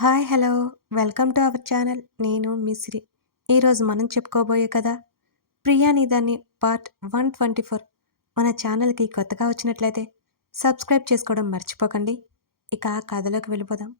Hi hello. Welcome to our channel. నేను మిశ్రి ఈరోజు మనం చెప్పుకోబోయే కదా ప్రియానిదాన్ని పార్ట్ వన్ ట్వంటీ ఫోర్. మన ఛానల్కి కొత్తగా వచ్చినట్లయితే సబ్స్క్రైబ్ చేసుకోవడం మర్చిపోకండి. ఇక కథలోకి వెళ్ళిపోదాం.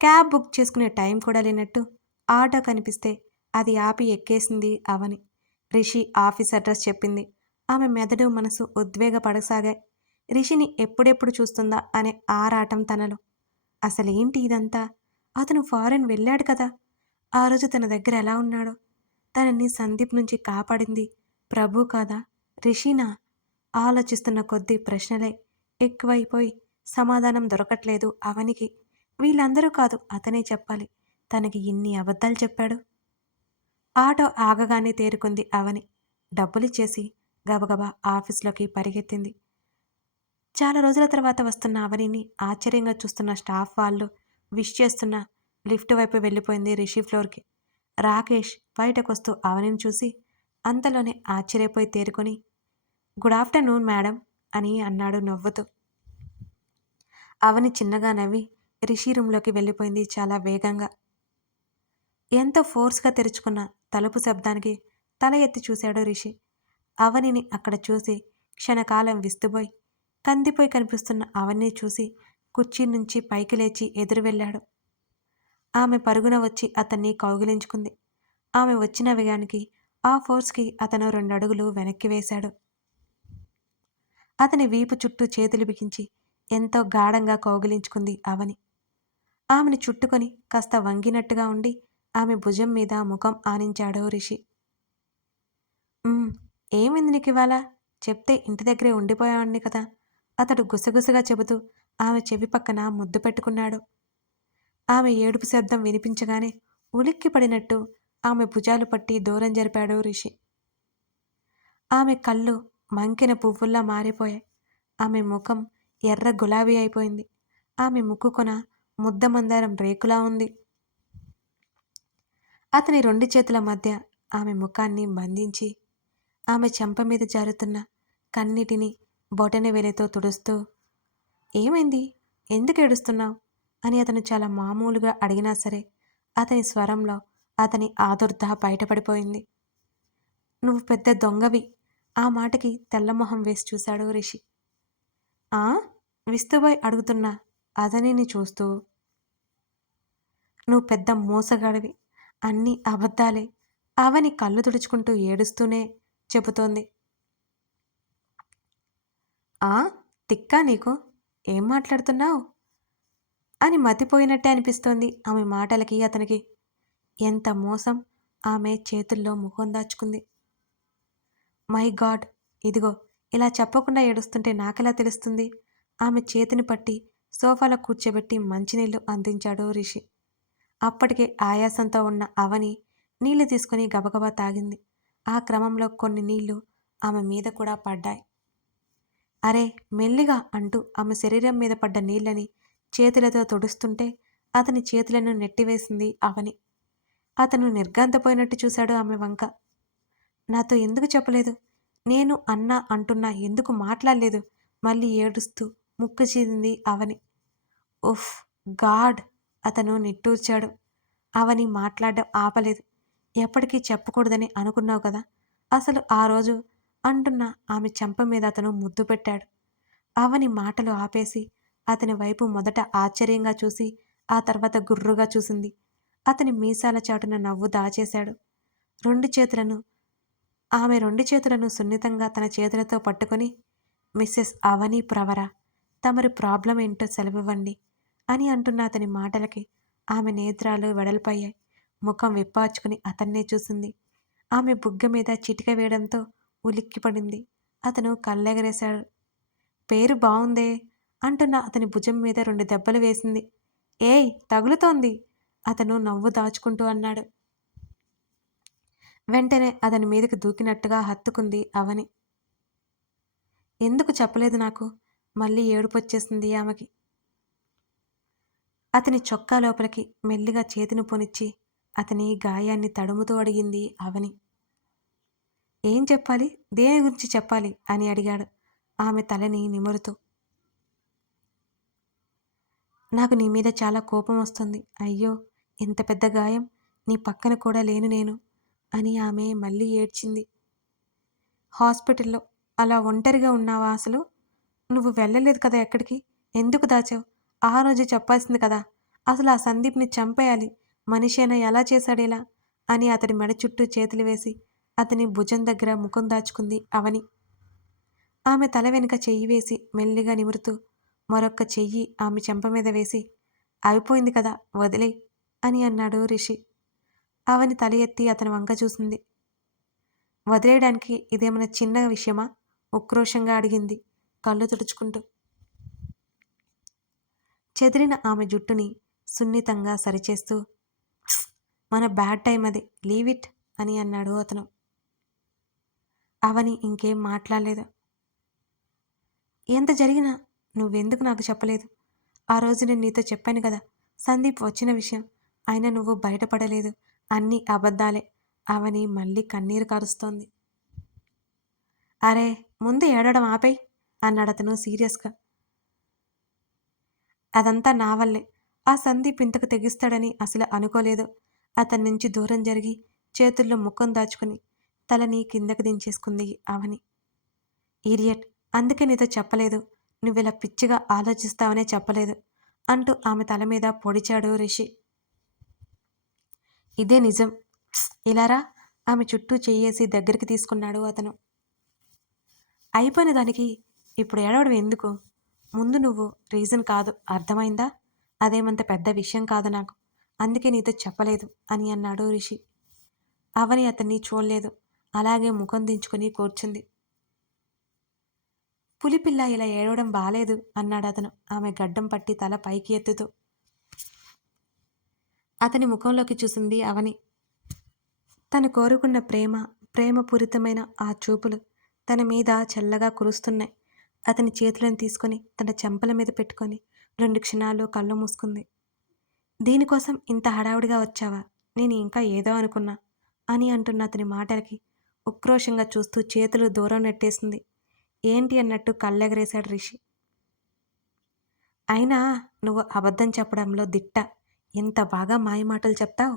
క్యాబ్ బుక్ చేసుకునే టైం కూడా లేనట్టు ఆటో కనిపిస్తే అది ఆపి ఎక్కేసింది అవని. రిషి ఆఫీస్ అడ్రస్ చెప్పింది. ఆమె మెదడు మనసు ఉద్వేగపడసాగాయి రిషిని ఎప్పుడెప్పుడు చూస్తుందా అనే ఆరాటం తనలో. అసలేంటి ఇదంతా? అతను ఫారెన్ వెళ్ళాడు కదా. ఆ రోజు తన దగ్గర ఎలా ఉన్నాడో. తనని సందీప్ నుంచి కాపాడింది ప్రభు కాదా రిషినా? ఆలోచిస్తున్న కొద్దీ ప్రశ్నలే ఎక్కువైపోయి సమాధానం దొరకట్లేదు అవనికి. వీళ్ళందరూ కాదు అతనే చెప్పాలి. తనకి ఇన్ని అబద్ధాలు చెప్పాడు? ఆటో ఆగగానే తేరుకుంది అవని. డబ్బులిచ్చేసి గబగబా ఆఫీస్లోకి పరిగెత్తింది. చాలా రోజుల తర్వాత వస్తున్న అవనిని ఆశ్చర్యంగా చూస్తున్న స్టాఫ్ వాళ్ళు విష్ చేస్తున్న. లిఫ్ట్ వైపు వెళ్ళిపోయింది రిషి ఫ్లోర్కి. రాకేష్ బయటకు వస్తూ అవనిని చూసి అంతలోనే ఆశ్చర్యపోయి తేరుకొని గుడ్ ఆఫ్టర్నూన్ మేడం అని అన్నాడు నవ్వుతూ. అవని చిన్నగా నవ్వి రిషి రూమ్లోకి వెళ్ళిపోయింది చాలా వేగంగా. ఎంతో ఫోర్స్గా తెరుచుకున్న తలుపు శబ్దానికి తల ఎత్తి చూశాడు రిషి. అవనిని అక్కడ చూసి క్షణకాలం విస్తుపోయి కందిపోయి కనిపిస్తున్న అవన్నీ చూసి కుర్చీ నుంచి పైకి లేచి ఎదురు వెళ్ళాడు. ఆమె పరుగున వచ్చి అతన్ని కౌగిలించుకుంది. ఆమె వచ్చిన వేగానికి ఆ ఫోర్స్కి అతను రెండు అడుగులు వెనక్కి వేశాడు. అతని వీపు చుట్టూ చేతులు బిగించి ఎంతో గాఢంగా కౌగిలించుకుంది అవని ఆమెను చుట్టుకొని కాస్త వంగినట్టుగా ఉండి ఆమె భుజం మీద ముఖం ఆనించాడు రిషి. ఏమింది నీకు ఇవాళ చెప్తే ఇంటి దగ్గరే ఉండిపోయావాడిని కదా? అతడు గుసగుసగా చెబుతూ ఆమె చెవి పక్కన ముద్దు పెట్టుకున్నాడు. ఆమె ఏడుపు శబ్దం వినిపించగానే ఉలిక్కి పడినట్టు ఆమె భుజాలు పట్టి దూరం జరిపాడు రిషి. ఆమె కళ్ళు మంకిన పువ్వుల్లా మారిపోయాయి. ఆమె ముఖం ఎర్ర గులాబీ అయిపోయింది. ఆమె ముక్కు కొన ముద్ద మందారం రేకులా ఉంది. అతని రెండు చేతుల మధ్య ఆమె ముఖాన్ని బంధించి ఆమె చెంప మీద జారుతున్న కన్నిటిని బొటని వేలితో తుడుస్తూ ఏమైంది? ఎందుకు ఏడుస్తున్నావు? అని అతను చాలా మామూలుగా అడిగినా సరే అతని స్వరంలో అతని ఆదుర్ద బయటపడిపోయింది. నువ్వు పెద్ద దొంగవి. ఆ మాటకి తెల్లమొహం వేసి చూశాడు రిషి. ఆ? విస్తుబాయ్ అడుగుతున్నా అతనిని చూస్తూ నువ్వు పెద్ద మోసగాడివి. అన్నీ అబద్ధాలే. అవని కళ్ళు తుడుచుకుంటూ ఏడుస్తూనే చెబుతోంది. ఆ? తిక్కా నీకు? ఏం మాట్లాడుతున్నావు? అని మతిపోయినట్టే అనిపిస్తోంది ఆమె మాటలకి అతనికి. ఎంత మోసం! ఆమె చేతుల్లో ముఖం దాచుకుంది. My God! ఇదిగో ఇలా చెప్పకుండా ఏడుస్తుంటే నాకెలా తెలుస్తుంది? ఆమె చేతిని పట్టి సోఫాలో కూర్చోబెట్టి మంచినీళ్ళు అందించాడు రిషి. అప్పటికే ఆయాసంతో ఉన్న అవని నీళ్ళు తీసుకుని గబగబా తాగింది. ఆ క్రమంలో కొన్ని నీళ్ళు ఆమె మీద కూడా పడ్డాయి. అరే మెల్లిగా అంటూ ఆమె శరీరం మీద పడ్డ నీళ్ళని చేతులతో తుడుస్తుంటే అతని చేతులను నెట్టివేసింది అవని అతను నిర్గాంతపోయినట్టు చూశాడు ఆమె వంక. నాతో ఎందుకు చెప్పలేదు? నేను అన్నా అంటున్నా ఎందుకు మాట్లాడలేదు? మళ్ళీ ఏడుస్తూ ముక్కు చీదింది అవని ఉఫ్ గాడ్! అతను నిట్టూర్చాడు. అవని మాట్లాడడం ఆపలేదు. ఎప్పటికీ చెప్పకూడదని అనుకున్నావు కదా? అసలు ఆ రోజు అంటున్న ఆమె చెంప మీద అతను ముద్దు పెట్టాడు. అవని మాటలు ఆపేసి అతని వైపు మొదట ఆశ్చర్యంగా చూసి ఆ తర్వాత గుర్రుగా చూసింది. అతని మీసాల చాటున నవ్వు దాచేశాడు. రెండు చేతులను ఆమె రెండు చేతులను సున్నితంగా తన చేతులతో పట్టుకొని మిస్సెస్ అవని ప్రవర తమరి ప్రాబ్లం ఏంటో సెలవివ్వండి అని అంటున్న అతని మాటలకి ఆమె నేత్రాలు వెడల్పయ్యాయి. ముఖం విప్పాచుకుని అతన్నే చూసింది. ఆమె బుగ్గ మీద చిటిక వేయడంతో ఉలిక్కిపడింది అతను కళ్ళెగరేశాడు. పేరు బావుందే అంటున్న అతని భుజం మీద రెండు దెబ్బలు వేసింది. ఏయ్ తగులుతోంది అతను నవ్వు దాచుకుంటూ అన్నాడు. వెంటనే అతని మీదకి దూకినట్టుగా హత్తుకుంది అవని. ఎందుకు చెప్పలేదు నాకు? మళ్ళీ ఏడుపొచ్చేసింది ఆమెకి. అతని చొక్కా లోపలికి మెల్లిగా చేతిని పొనిచ్చి అతని గాయాన్ని తడుముతూ అడిగింది అవని. ఏం చెప్పాలి? దేని గురించి చెప్పాలి? అని అడిగాడు ఆమె తలని నిమురుతూ. నాకు నీ మీద చాలా కోపం వస్తుంది. అయ్యో ఇంత పెద్ద గాయం. నీ పక్కన కూడా లేను నేను అని ఆమె మళ్ళీ ఏడ్చింది. హాస్పిటల్లో అలా ఒంటరిగా ఉన్నావా అసలు? నువ్వు వెళ్ళలేదు కదా ఎక్కడికి? ఎందుకు దాచావు? ఆ రోజు చెప్పాల్సింది కదా. అసలు ఆ సందీప్ని చంపేయాలి. మనిషి అయినా ఎలా చేశాడేలా? అని అతడి మెడ చుట్టూ చేతులు వేసి అతని భుజం దగ్గర ముఖం దాచుకుంది అవని. ఆమె తల వెనుక చెయ్యి వేసి మెల్లిగా నిమురుతూ మరొక్క చెయ్యి ఆమె చెంప మీద వేసి అయిపోయింది కదా వదిలే అని అన్నాడు రిషి. అవని తల ఎత్తి అతని వంక చూసింది. వదిలేయడానికి ఇదేమైనా చిన్న విషయమా? ఉక్రోషంగా అడిగింది కళ్ళు తుడుచుకుంటూ. చెదిరిన ఆమె జుట్టుని సున్నితంగా సరిచేస్తూ మన బ్యాడ్ టైం అది లీవ్ ఇట్ అని అన్నాడు అతను. అవని ఇంకేం మాట్లాడలేదు. ఎంత జరిగినా నువ్వెందుకు నాకు చెప్పలేదు? ఆ రోజు నేను నీతో చెప్పాను కదా సందీప్ వచ్చిన విషయం. అయినా నువ్వు బయటపడలేదు. అన్నీ అబద్ధాలే. అవని మళ్ళీ కన్నీరు కారుస్తోంది. అరే ముందు ఏడవడం ఆపేయ్ అన్నాడు అతను సీరియస్గా. అదంతా నా వల్లే. ఆ సందీప్ ఇంతకు తెగిస్తాడని అసలు అనుకోలేదు. అతని నుంచి దూరం జరిగి చేతుల్లో ముఖం దాచుకుని తలని కిందకు దించేసుకుంది అవని ఈడియట్ అందుకే నీతో చెప్పలేదు. నువ్విలా పిచ్చిగా ఆలోచిస్తావనే చెప్పలేదు అంటూ ఆమె తల మీద పొడిచాడు రిషి. ఇదే నిజం. ఇలారా ఆమె చుట్టూ చేయేసి దగ్గరికి తీసుకున్నాడు అతను. అయిపోయిన దానికి ఇప్పుడు ఏడవడం ఎందుకు? ముందు నువ్వు రీజన్ కాదు. అర్థమైందా? అదేమంత పెద్ద విషయం కాదు నాకు. అందుకే నీతో చెప్పలేదు అని అన్నాడు రిషి. అవని అతన్ని చూడలేదు. అలాగే ముఖం దించుకుని కూర్చుంది. పులిపిల్ల ఇలా ఏడవడం బాలేదు అన్నాడు అతను. ఆమె గడ్డం పట్టి తల పైకి ఎత్తుతూ. అతని ముఖంలోకి చూసింది అవని. తను కోరుకున్న ప్రేమ ప్రేమపూరితమైన ఆ చూపులు తన మీద చల్లగా కురుస్తున్నాయి. అతని చేతులను తీసుకొని తన చెంపల మీద పెట్టుకొని రెండు క్షణాలు కళ్ళు మూసుకుంది. దీనికోసం ఇంత హడావుడిగా వచ్చావా? నేను ఇంకా ఏదో అనుకున్నా అని అంటున్న అతని మాటలకి ఉక్రోషంగా చూస్తూ చేతులు దూరం నెట్టేసింది. ఏంటి అన్నట్టు కళ్ళెగరేశాడు రిషి. అయినా నువ్వు అబద్ధం చెప్పడంలో దిట్ట. ఎంత బాగా మాయమాటలు చెప్తావు?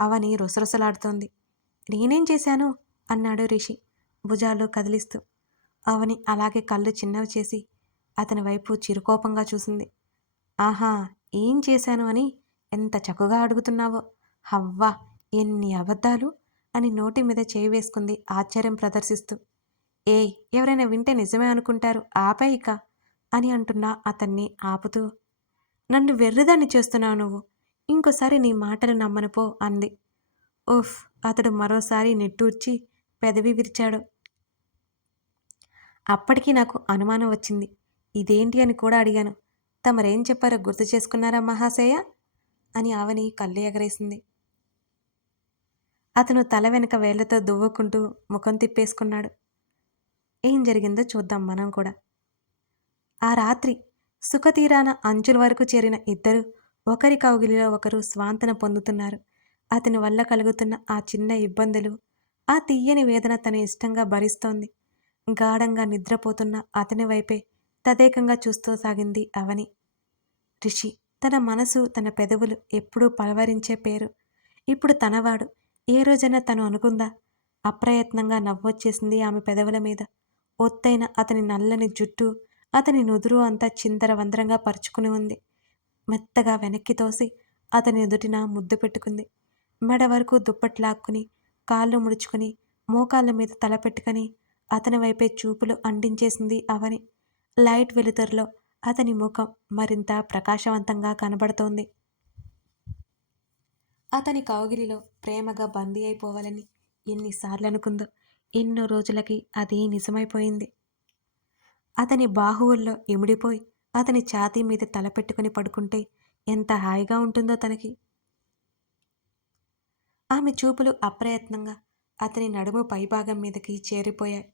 అవని రుసరుసలాడుతోంది. నేనేం చేశాను? అన్నాడు రిషి భుజాలు కదిలిస్తూ. అవని అలాగే కళ్ళు చిన్నవి చేసి అతని వైపు చిరుకోపంగా చూసింది. ఆహా ఏం చేశాను అని ఎంత చక్కగా అడుగుతున్నావో. హవ్వా ఎన్ని అబద్ధాలు? అని నోటి మీద చేయి వేసుకుంది ఆశ్చర్యం ప్రదర్శిస్తూ. ఏయ్ ఎవరైనా వింటే నిజమే అనుకుంటారు ఆపే ఇక అని అంటున్నా అతన్ని ఆపుతూ. నన్ను వెర్రిదాన్ని చేస్తున్నావు నువ్వు. ఇంకోసారి నీ మాటలు నమ్మను పో అంది. ఉఫ్ అతడు మరోసారి నిట్టూర్చి పెదవి విరిచాడు. అప్పటికి నాకు అనుమానం వచ్చింది. ఇదేంటి అని కూడా అడిగాను. తమరేం చెప్పారో గుర్తు చేసుకున్నారా మహాశయ? అని ఆవని కళ్ళు ఎగరేసింది. అతను తల వెనుక వేళ్ళతో దువ్వుకుంటూ ముఖం తిప్పేసుకున్నాడు. ఏం జరిగిందో చూద్దాం మనం కూడా. ఆ రాత్రి సుఖతీరాన అంచుల వరకు చేరిన ఇద్దరు ఒకరి కౌగిలిలో ఒకరు స్వాంతన పొందుతున్నారు. అతని వల్ల కలుగుతున్న ఆ చిన్న ఇబ్బందులు ఆ తీయని వేదన తన ఇష్టంగా భరిస్తోంది. గాఢంగా నిద్రపోతున్న అతని వైపే తదేకంగా చూస్తూ సాగింది అవని. రిషి తన మనసు తన పెదవులు ఎప్పుడూ పలవరించే పేరు. ఇప్పుడు తనవాడు ఏ రోజైనా తను అనుకుందా? అప్రయత్నంగా నవ్వొచ్చేసింది ఆమె పెదవుల మీద. ఒత్తైన అతని నల్లని జుట్టు అతని నుదురు అంతా చిందర వందరంగా పరుచుకుని ఉంది. మెత్తగా వెనక్కి తోసి అతని ఎదుటిన ముద్దు పెట్టుకుంది. మెడ వరకు దుప్పట్లాక్కుని కాళ్ళు ముడుచుకొని మోకాళ్ళ మీద తల పెట్టుకొని అతని వైపే చూపులు అండించేసింది అవని. లైట్ వెలుతురులో అతని ముఖం మరింత ప్రకాశవంతంగా కనబడుతోంది. అతని కౌగిలిలో ప్రేమగా బందీ అయిపోవాలని ఎన్నిసార్లు అనుకుందో ఎన్నో రోజులకి అది నిజమైపోయింది. అతని బాహువుల్లో ఇమిడిపోయి అతని ఛాతీ మీద తలపెట్టుకుని పడుకుంటే ఎంత హాయిగా ఉంటుందో తనకి. ఆమె చూపులు అప్రయత్నంగా అతని నడుము పైభాగం మీదకి చేరిపోయాయి.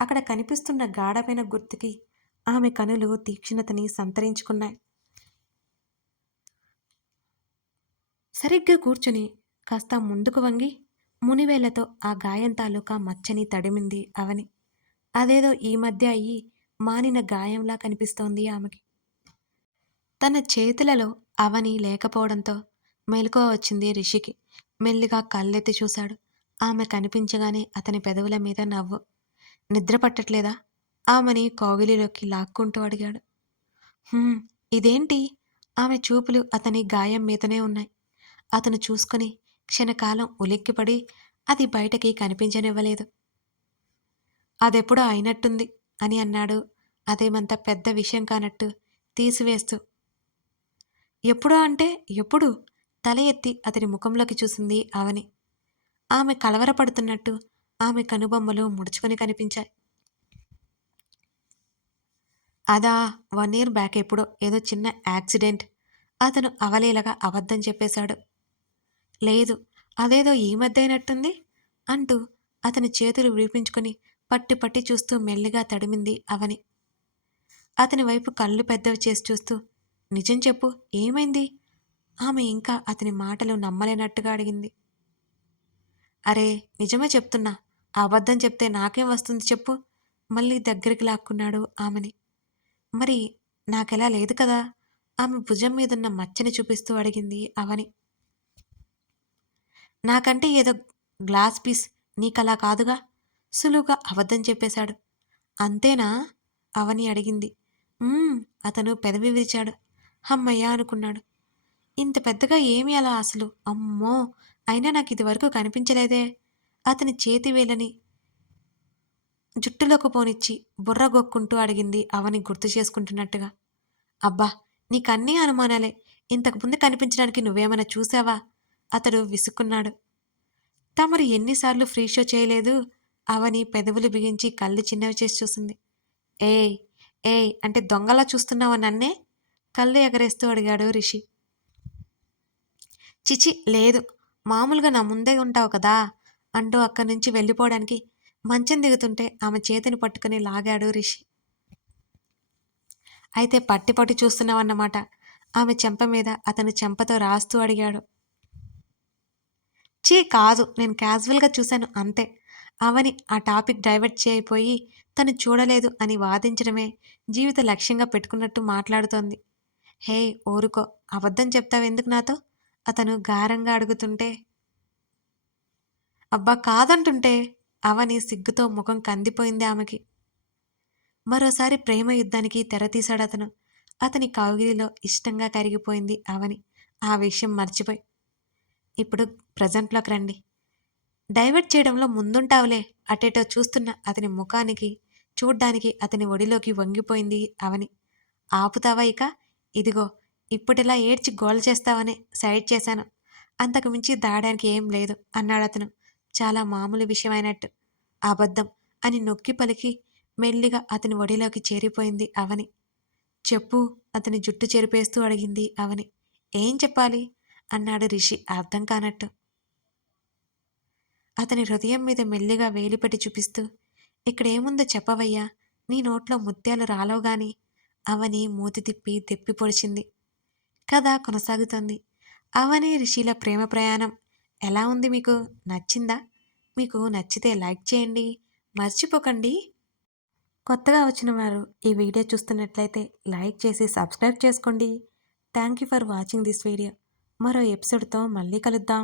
అక్కడ కనిపిస్తున్న గాఢమైన గుర్తుకి ఆమె కనులు తీక్షణతని సంతరించుకున్నాయి. సరిగ్గా కూర్చుని కాస్త ముందుకు వంగి మునివేళ్ళతో ఆ గాయం తాలూకా మచ్చని తడిమింది అవని. అదేదో ఈ మధ్య అయ్యి మానిన గాయంలా కనిపిస్తోంది ఆమెకి. తన చేతులలో అవని లేకపోవడంతో మెలకువ వచ్చింది రిషికి. మెల్లిగా కళ్ళెత్తి చూశాడు. ఆమె కనిపించగానే అతని పెదవుల మీద నవ్వు. నిద్ర పట్టట్లేదా? ఆమెని కోగిలిలోకి లాక్కుంటూ అడిగాడు. ఇదేంటి? ఆమె చూపులు అతని గాయం మీదనే ఉన్నాయి. అతను చూసుకొని క్షణకాలం ఉలిక్కిపడి అది బయటకి కనిపించనివ్వలేదు. అదెప్పుడో అయినట్టుంది అని అన్నాడు. అదేమంత పెద్ద విషయం కానట్టు తీసివేస్తూ. ఎప్పుడో అంటే ఎప్పుడు తల ఎత్తి అతని ముఖంలోకి చూసింది అవని ఆమె కలవరపడుతున్నట్టు ఆమె కనుబొమ్మలు ముడుచుకొని కనిపించాయి. అదా వన్ ఇయర్ బ్యాక్ ఎప్పుడో ఏదో చిన్న యాక్సిడెంట్. అతను అవలేలగా అబద్ధం చెప్పేశాడు. లేదు అదేదో ఈ మధ్య అయినట్టుంది అంటూ అతని చేతులు విడిపించుకుని పట్టి పట్టి చూస్తూ మెల్లిగా తడిమింది అవని. అతని వైపు కళ్ళు పెద్దవి చేసి చూస్తూ నిజం చెప్పు ఏమైంది? ఆమె ఇంకా అతని మాటలు నమ్మలేనట్టుగా అడిగింది. అరే నిజమే చెప్తున్నా అబద్ధం చెప్తే నాకేం వస్తుంది చెప్పు మళ్ళీ దగ్గరికి లాక్కున్నాడు ఆమెని. మరి నాకెలా లేదు కదా ఆమె భుజం మీదున్న మచ్చని చూపిస్తూ అడిగింది అవని. నాకంటే ఏదో గ్లాస్ పీస్ నీకలా కాదుగా? సులువుగా అబద్ధం చెప్పేశాడు. అంతేనా? అవని అడిగింది. అతను పెదవి విరిచాడు. హమ్మయ్య అనుకున్నాడు. ఇంత పెద్దగా ఏమి అలా అసలు? అమ్మో అయినా నాకు ఇదివరకు కనిపించలేదే. అతని చేతి వేలని జుట్టులోకి పోనిచ్చి బుర్ర గొక్కుంటూ అడిగింది అవని గుర్తు చేసుకుంటున్నట్టుగా. అబ్బా నీకన్నీ అనుమానాలే. ఇంతకుముందు కనిపించడానికి నువ్వేమైనా చూసావా? అతడు విసుక్కున్నాడు. తమరు ఎన్నిసార్లు ఫ్రీ షో చేయలేదు? అవని పెదవులు బిగించి కళ్ళు చిన్నవి చేసి చూసింది. ఏయ్ ఏయ్ అంటే దొంగలా చూస్తున్నావా నన్నే? కళ్ళు ఎగరేస్తూ అడిగాడు రిషి. చిచి లేదు. మామూలుగా నా ముందే ఉంటావు కదా? అంటూ అక్కడి నుంచి వెళ్ళిపోవడానికి మంచం దిగుతుంటే ఆమె చేతిని పట్టుకుని లాగాడు రిషి. అయితే పట్టి పట్టి చూస్తున్నావన్నమాట. ఆమె చెంప మీద అతను చెంపతో రాస్తూ అడిగాడు. చీ కాదు నేను క్యాజువల్గా చూశాను అంతే. అవని ఆ టాపిక్ డైవర్ట్ చేయపోయి తను చూడలేదు అని వాదించడమే జీవిత లక్ష్యంగా పెట్టుకున్నట్టు మాట్లాడుతోంది. హే ఊరుకో అబద్ధం చెప్తావెందుకు నాతో? అతను గారంగా అడుగుతుంటే అబ్బా కాదంటుంటే అవని సిగ్గుతో ముఖం కందిపోయింది ఆమెకి. మరోసారి ప్రేమ యుద్ధానికి తెరతీశాడు అతను. అతని కౌగిలిలో ఇష్టంగా కరిగిపోయింది అవని. ఆ విషయం మర్చిపోయి ఇప్పుడు ప్రజెంట్లోకి రండి. డైవర్ట్ చేయడంలో ముందుంటావులే. అటేటో చూస్తున్న అతని ముఖానికి చూడ్డానికి అతని ఒడిలోకి వంగిపోయింది అవని. ఆపుతావా ఇక? ఇదిగో ఇప్పుడిలా ఏడ్చి గోల చేస్తావనే సైడ్ చేశాను. అంతకు మించి దాడానికి ఏం లేదు అన్నాడు అతను. చాలా మామూలు విషయమైనట్టు. అబద్ధం అని నొక్కి పలికి మెల్లిగా అతని ఒడిలోకి చేరిపోయింది అవని. చెప్పు అతని జుట్టు చెరిపేస్తూ అడిగింది అవని. ఏం చెప్పాలి? అన్నాడు రిషి. అర్థం కానట్టు. అతని హృదయం మీద మెల్లిగా వేలిపెట్టి చూపిస్తూ ఇక్కడేముందో చెప్పవయ్యా నీ నోట్లో ముత్యాలు రాలవు గాని. అవని మూతి తిప్పి దెప్పి పొడిచింది. కథ కొనసాగుతోంది. అవని రిషిల ప్రేమ ప్రయాణం ఎలా ఉంది మీకు? నచ్చిందా? మీకు నచ్చితే లైక్ చేయండి. మర్చిపోకండి. కొత్తగా వచ్చిన వారు ఈ వీడియో చూస్తున్నట్లయితే లైక్ చేసి సబ్స్క్రైబ్ చేసుకోండి. Thank you for watching this video. మరో ఎపిసోడ్తో మళ్ళీ కలుద్దాం.